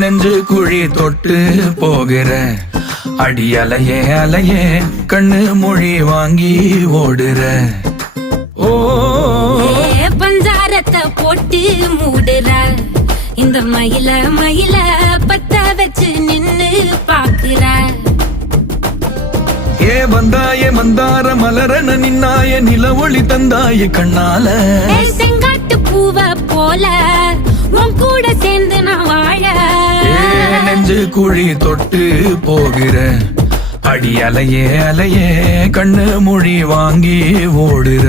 நெஞ்சு குழி தொட்டு போகிற அடி அலையே அலையே கண்ணு மொழி வாங்கி ஓடுற. ஓ பஞ்சாரத்தை போட்டு மூடுற இந்த மயில மயில பத்த வச்சு நின்னு பாக்குற. வந்தாய மந்தார மலரன நின்னாய நில ஒளி தந்தாய கண்ணால. செங்காட்டு பூவ போல உன் கூட சேர்ந்து நான் வாழ. நெஞ்சு குழி தொட்டு போகிற அடி அலையே அலையே கண்ணு மொழி வாங்கி ஓடுற.